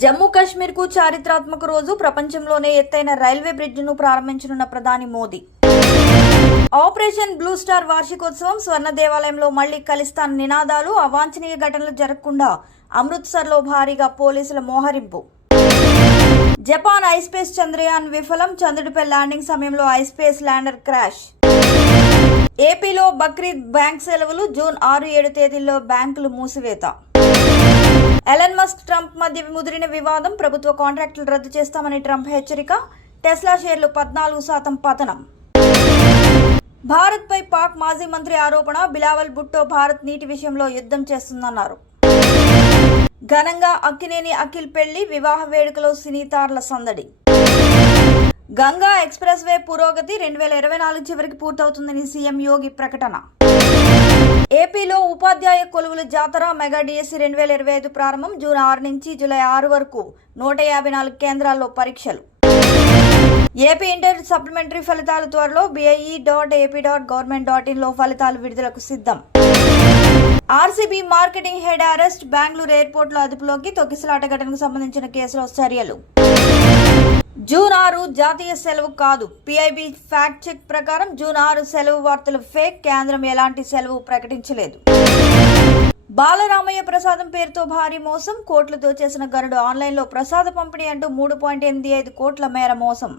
జమ్మూ కాశ్మీర్ కు చారిత్రాత్మక రోజు. ప్రపంచంలోనే ఎత్తైన రైల్వే బ్రిడ్జ్ను ప్రారంభించనున్న ప్రధాని మోదీ. ఆపరేషన్ బ్లూ స్టార్ వార్షికోత్సవం. స్వర్ణ దేవాలయంలో మళ్లీ ఖలిస్తాన్ నినాదాలు. అవాంఛనీయ ఘటనలు జరగకుండా అమృత్సర్లో భారీగా పోలీసుల మోహరింపు. జపాన్ ఐస్పేస్ చంద్రయాన్ విఫలం. చంద్రుడిపై ల్యాండింగ్ సమయంలో ఐస్పేస్ ల్యాండర్ క్రాష్. ఏపీలో బక్రీద్ బ్యాంక్ సెలవులు. జూన్ 6-7 తేదీల్లో బ్యాంకులు మూసివేత. ఎలన్ మస్క్ ట్రంప్ మధ్య ముదిరిన వివాదం. ప్రభుత్వ కాంట్రాక్టులు రద్దు చేస్తామని ట్రంప్ హెచ్చరిక. టెస్లా షేర్లు 14% పతనం. భారత్పై పాక్ మాజీ మంత్రి ఆరోపణ. బిలావల్ భుట్టో భారత్ నీటి విషయంలో యుద్ధం చేస్తుందన్నారు. ఘనంగా అక్కినేని అఖిల్ పెళ్లి. వివాహ వేడుకలో సినీతార్ల సందడి. గంగా ఎక్స్ప్రెస్ వే పురోగతి 2024 చివరికి పూర్తవుతుందని సీఎం యోగి ప్రకటన. ఏపీలో ఉపాధ్యాయ కొలువుల జాతర. మెగా డిఎస్సి 2025 ప్రారంభం. జూన్ 6 నుంచి జూలై 6 వరకు 154 కేంద్రాల్లో పరీక్షలు. ఏపీ ఇంటర్ సప్లిమెంటరీ ఫలితాలు త్వరలో. bie.ap.government.in లో ఫలితాలు విడుదలకు సిద్ధం. RCB marketing head arrest. Bengaluru ఎయిర్పోర్ట్లో అదుపులోకి. తొక్కిసలాట ఘటనకు సంబంధించిన కేసులో చర్యలు. జూన్ 6 జాతీయ సెలవు కాదు. పిఐబి ఫ్యాక్ట్ చెక్ ప్రకారం జూన్ 6 సెలవు వార్తలు ఫేక్. కేంద్రం ఎలాంటి సెలవు ప్రకటించలేదు. బాలరామయ్య ప్రసాదం పేరుతో భారీ మోసం. కోట్లు దోచేసిన గరుడు. ఆన్లైన్లో ప్రసాద పంపిణీ అంటూ 3.85 కోట్ల మేర మోసం.